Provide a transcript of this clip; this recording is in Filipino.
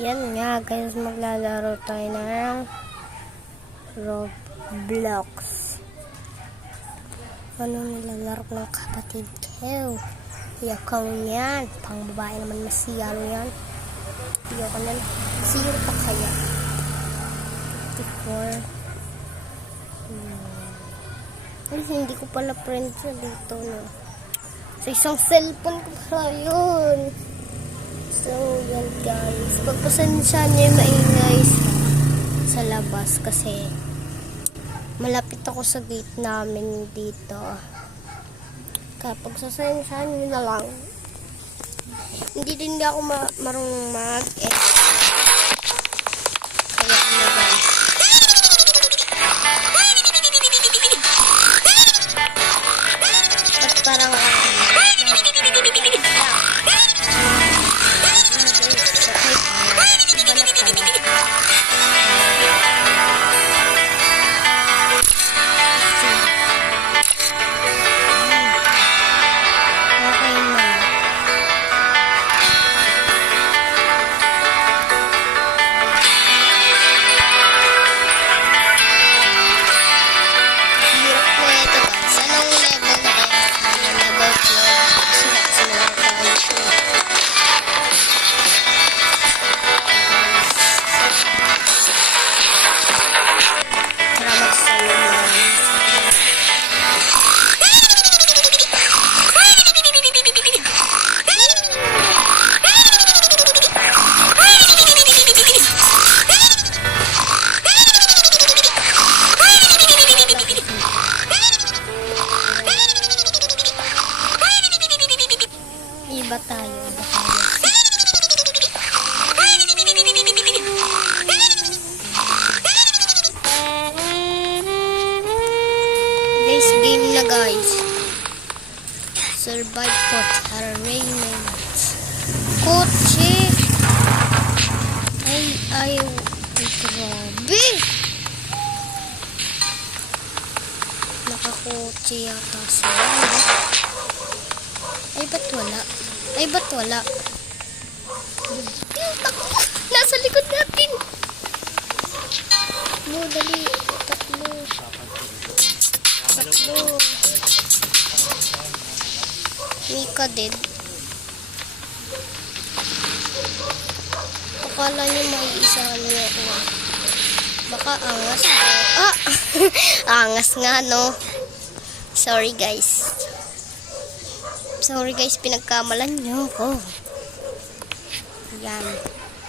Yan nga guys, maglalaro tayo ng Roblox. Ano nilalaro ng kapatid ko? Iyakaw niyan. Pang babae naman masiyalo yan. Iyakaw niyan. Zero pa kaya? 54. Ay, hindi ko pala friend siya dito, no? Sa isang cellphone ko pala yun. So, yan guys. Pagpasensya niyo yung maingay sa labas kasi malapit ako sa gate namin dito. Kaya pagsasensya niyo na lang. Hindi din ako marunong mag-edit. Kaya ano guys. At parang iba tayo. Guys, game na guys. Survive for 3 minutes. Kotse! Ay, grabe! Nakakotse yata sila. Ay, ba't wala? Ay, ba't wala? Nasa likod natin! Dali. Tatlo. Mika dead. Akala niyo maiisahan niyo ako. Baka angas. Ah! Angas nga, no? Sorry, guys. Sorry guys, pinagkamalan nyo ako. Yan.